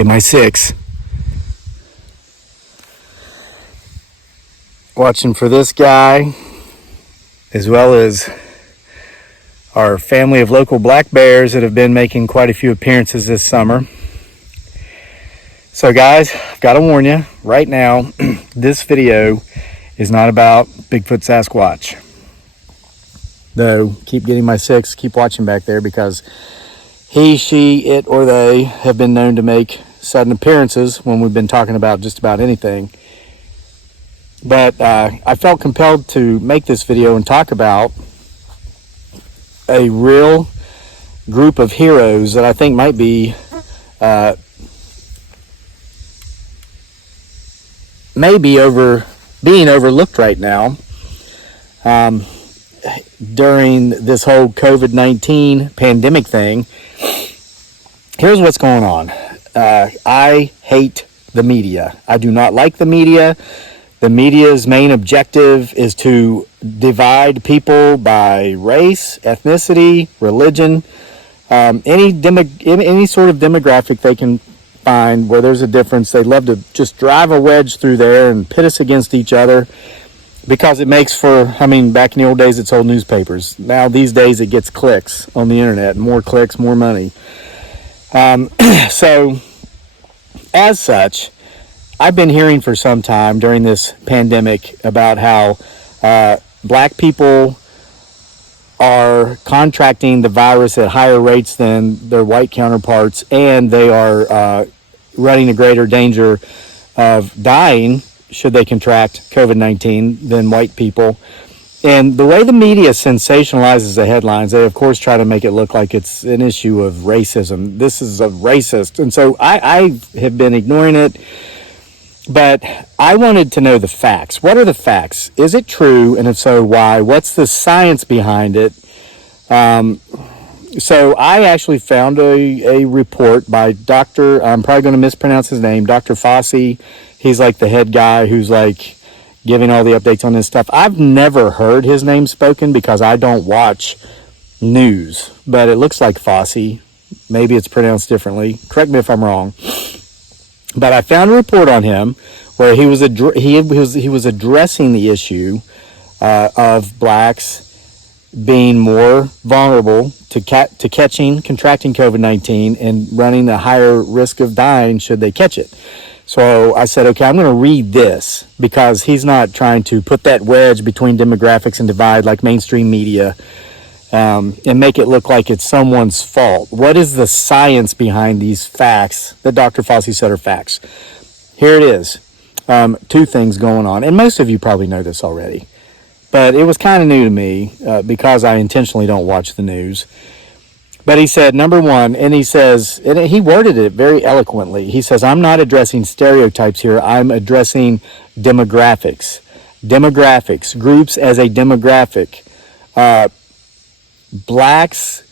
Get my 6. Watching for this guy, as well as our family of local black bears that have been making quite a few appearances this summer. So guys, I've got to warn you right now, this video is not about Bigfoot Sasquatch. Though, keep getting my 6, keep watching back there, because he, she, it, or they have been known to make sudden appearances when we've been talking about just about anything. But I felt compelled to make this video and talk about a real group of heroes that I think might be being overlooked right now during this whole COVID-19 pandemic thing. Here's what's going on. I hate the media. I do not like the media. The media's main objective is to divide people by race, ethnicity, religion, any sort of demographic they can find where there's a difference. They love to just drive a wedge through there and pit us against each other, because it makes for, back in the old days it sold newspapers. Now these days it gets clicks on the internet. More clicks, more money. So as such, I've been hearing for some time during this pandemic about how black people are contracting the virus at higher rates than their white counterparts, and they are running a greater danger of dying should they contract COVID-19 than white people. And the way the media sensationalizes the headlines, they of course try to make it look like it's an issue of racism. This is a racist. And so I have been ignoring it. But I wanted to know the facts. What are the facts? Is it true? And if so, why? What's the science behind it? So I actually found a report by Dr. I'm probably going to mispronounce his name, Dr. Fosse. He's like the head guy who's like giving all the updates on this stuff. I've never heard his name spoken because I don't watch news. But it looks like Fosse. Maybe it's pronounced differently. Correct me if I'm wrong. But I found a report on him where he was addressing the issue of blacks being more vulnerable to contracting COVID-19 and running a higher risk of dying should they catch it. So I said, okay, I'm going to read this, because he's not trying to put that wedge between demographics and divide like mainstream media and make it look like it's someone's fault. What is the science behind these facts that Dr. Fosse said are facts? Here it is. 2 things going on. And most of you probably know this already. But it was kind of new to me because I intentionally don't watch the news. But he said, number one, and he says, and he worded it very eloquently. He says, I'm not addressing stereotypes here. I'm addressing demographics. Demographics, groups as a demographic. Blacks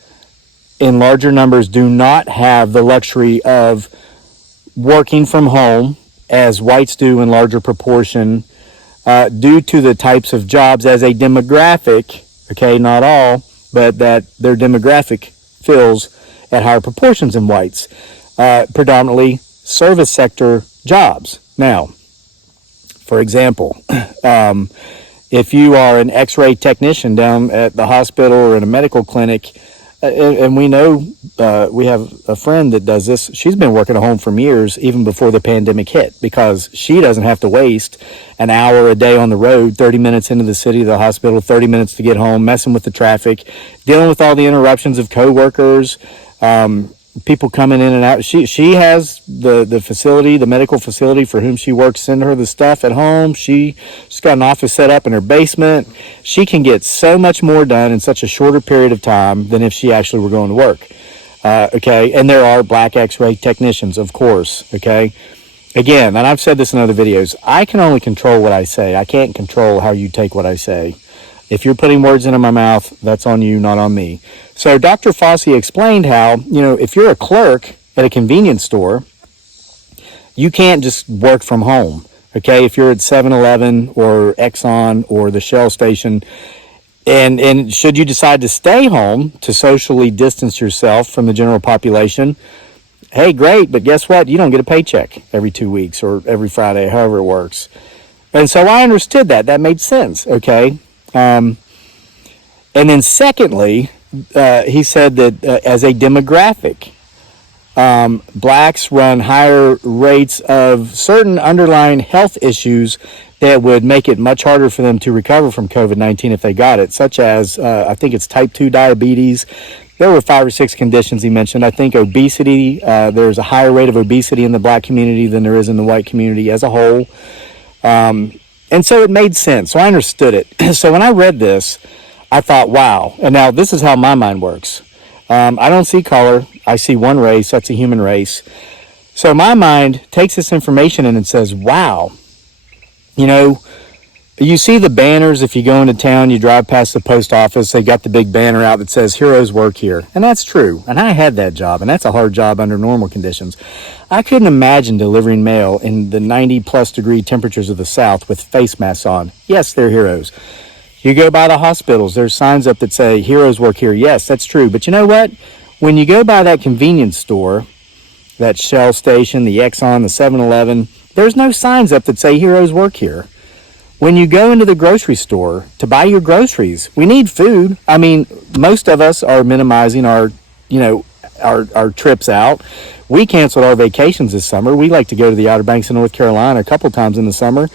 in larger numbers do not have the luxury of working from home as whites do in larger proportion due to the types of jobs as a demographic, okay, not all, but that their demographic fills at higher proportions than whites, predominantly service sector jobs. Now, for example, if you are an X-ray technician down at the hospital or in a medical clinic, and we know we have a friend that does this. She's been working at home for years, even before the pandemic hit, because she doesn't have to waste an hour a day on the road, 30 minutes into the city to the hospital, 30 minutes to get home, messing with the traffic, dealing with all the interruptions of coworkers, people coming in and out. She has the facility, the medical facility for whom she works, send her the stuff at home. She's got an office set up in her basement. She can get so much more done in such a shorter period of time than if she actually were going to work. Okay, and there are black X-ray technicians, of course. Okay, again, and I've said this in other videos, I can only control what I say. I can't control how you take what I say. If you're putting words into my mouth, that's on you, not on me. So Dr. Fosse explained how, if you're a clerk at a convenience store, you can't just work from home, okay? If you're at 7-Eleven or Exxon or the Shell station, and should you decide to stay home to socially distance yourself from the general population, hey, great, but guess what? You don't get a paycheck every 2 weeks or every Friday, however it works. And so I understood that. That made sense, okay? And then secondly, he said that as a demographic, blacks run higher rates of certain underlying health issues that would make it much harder for them to recover from COVID-19 if they got it, such as, I think it's type 2 diabetes. There were 5 or 6 conditions he mentioned. I think obesity, there's a higher rate of obesity in the black community than there is in the white community as a whole. And so it made sense. So I understood it. So when I read this, I thought, wow. And now this is how my mind works. I don't see color. I see one race. That's a human race. So my mind takes this information and it says, wow. You know, you see the banners if you go into town, you drive past the post office, they got the big banner out that says heroes work here. And that's true. And I had that job, and that's a hard job under normal conditions. I couldn't imagine delivering mail in the 90 plus degree temperatures of the South with face masks on. Yes, they're heroes. You go by the hospitals, there's signs up that say heroes work here. Yes, that's true. But you know what? When you go by that convenience store, that Shell station, the Exxon, the 7-Eleven, there's no signs up that say heroes work here. When you go into the grocery store to buy your groceries, we need food. I mean, most of us are minimizing our trips out. We canceled our vacations this summer. We like to go to the Outer Banks of North Carolina a couple times in the summer.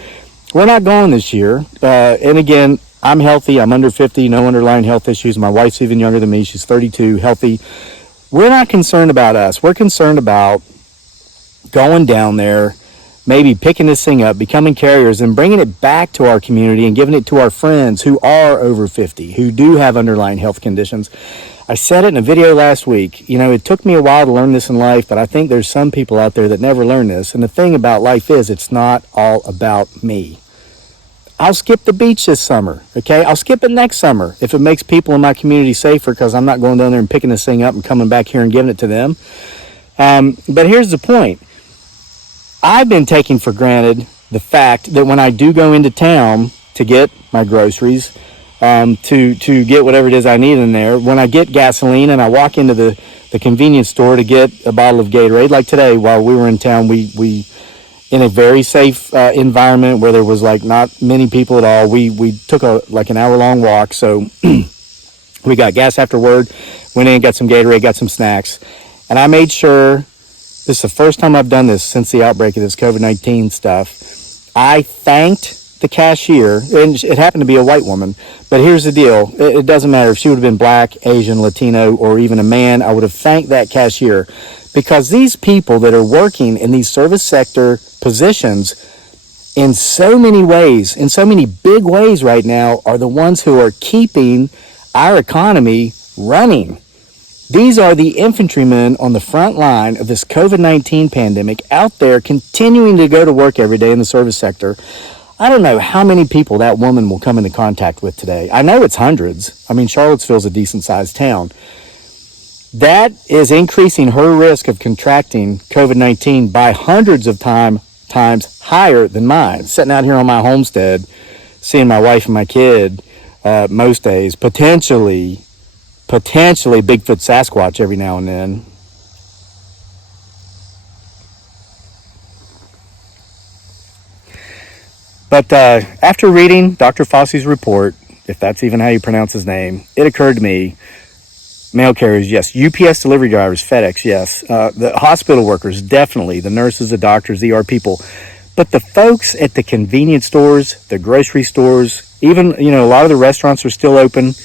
We're not going this year. And again, I'm healthy. I'm under 50, no underlying health issues. My wife's even younger than me. She's 32, healthy. We're not concerned about us. We're concerned about going down there, maybe picking this thing up, becoming carriers, and bringing it back to our community and giving it to our friends who are over 50, who do have underlying health conditions. I said it in a video last week. You know, it took me a while to learn this in life, but I think there's some people out there that never learn this. And the thing about life is, it's not all about me. I'll skip the beach this summer, okay? I'll skip it next summer if it makes people in my community safer, because I'm not going down there and picking this thing up and coming back here and giving it to them. But here's the point. I've been taking for granted the fact that when I do go into town to get my groceries, to get whatever it is I need in there, when I get gasoline and I walk into the convenience store to get a bottle of Gatorade, like today while we were in town, we in a very safe environment where there was like not many people at all, we took an hour-long walk, so we got gas afterward, went in, got some Gatorade, got some snacks, and I made sure. This is the first time I've done this since the outbreak of this COVID-19 stuff. I thanked the cashier, and it happened to be a white woman, but here's the deal. It doesn't matter if she would have been black, Asian, Latino, or even a man. I would have thanked that cashier, because these people that are working in these service sector positions in so many ways, in so many big ways right now, are the ones who are keeping our economy running. These are the infantrymen on the front line of this COVID-19 pandemic, out there continuing to go to work every day in the service sector. I don't know how many people that woman will come into contact with today. I know it's hundreds. I mean, Charlottesville's a decent-sized town. That is increasing her risk of contracting COVID-19 by hundreds of times higher than mine. Sitting out here on my homestead, seeing my wife and my kid most days, potentially Bigfoot Sasquatch every now and then. But after reading Dr. Fosse's report, if that's even how you pronounce his name, it occurred to me, mail carriers, yes. UPS delivery drivers, FedEx, yes. The hospital workers, definitely. The nurses, the doctors, the ER people. But the folks at the convenience stores, the grocery stores, even, a lot of the restaurants are still open.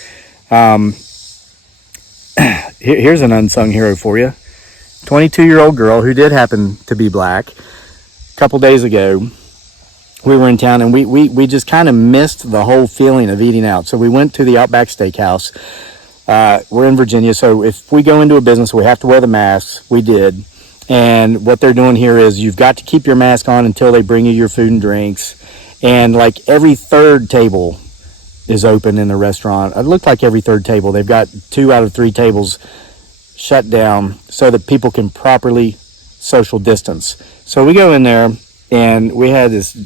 Here's an unsung hero for you. 22-year-old girl who did happen to be black. A couple days ago, we were in town, and we just kind of missed the whole feeling of eating out. So we went to the Outback Steakhouse. We're in Virginia, so if we go into a business, we have to wear the masks. We did. And what they're doing here is you've got to keep your mask on until they bring you your food and drinks. And like every third table is open in the restaurant. It looked like every third table. They've got 2 out of 3 tables shut down so that people can properly social distance. So we go in there, and we had this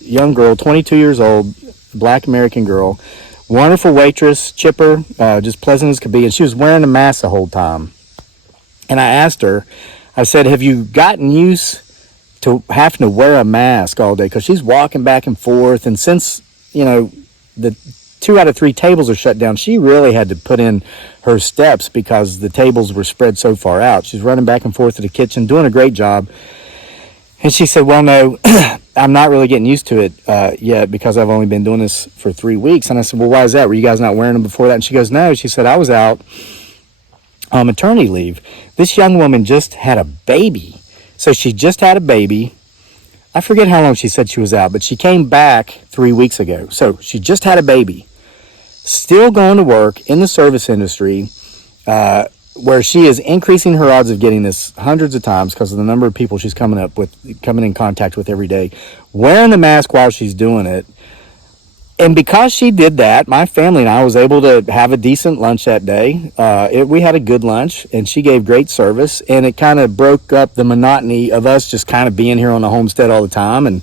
young girl, 22 years old, black American girl, wonderful waitress, chipper, just pleasant as could be, and she was wearing a mask the whole time. And I asked her, I said, have you gotten used to having to wear a mask all day? Because she's walking back and forth. And since, the 2 out of 3 tables are shut down, she really had to put in her steps because the tables were spread so far out. She's running back and forth to the kitchen, doing a great job. And she said, well, no, I'm not really getting used to it yet because I've only been doing this for 3 weeks. And I said, well, why is that? Were you guys not wearing them before that? And she goes, no. She said, I was out on maternity leave. This young woman just had a baby. So she just had a baby. I forget how long she said she was out, but she came back 3 weeks ago. So she just had a baby. Still going to work in the service industry, where she is increasing her odds of getting this hundreds of times because of the number of people she's coming in contact with every day, wearing the mask while she's doing it. And because she did that, my family and I was able to have a decent lunch that day. We had a good lunch, and she gave great service, and it kind of broke up the monotony of us just kind of being here on the homestead all the time. And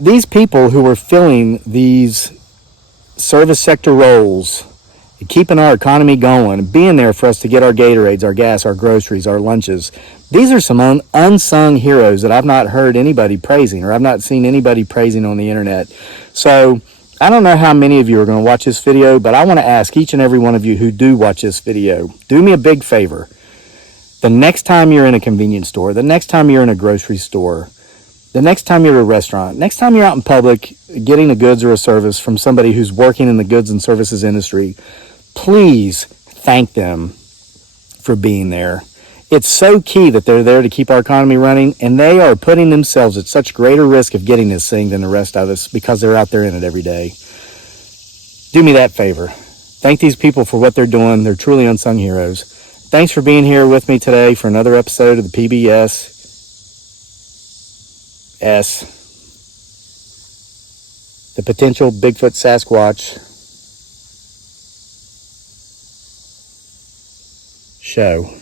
these people who were filling these service sector roles, keeping our economy going, being there for us to get our Gatorades, our gas, our groceries, our lunches. These are some unsung heroes that I've not heard anybody praising, or I've not seen anybody praising on the internet. So I don't know how many of you are going to watch this video, but I want to ask each and every one of you who do watch this video, do me a big favor. The next time you're in a convenience store, the next time you're in a grocery store, the next time you're at a restaurant, next time you're out in public getting a goods or a service from somebody who's working in the goods and services industry, please thank them for being there. It's so key that they're there to keep our economy running, and they are putting themselves at such greater risk of getting this thing than the rest of us because they're out there in it every day. Do me that favor. Thank these people for what they're doing. They're truly unsung heroes. Thanks for being here with me today for another episode of the PBS the Potential Bigfoot Sasquatch Show.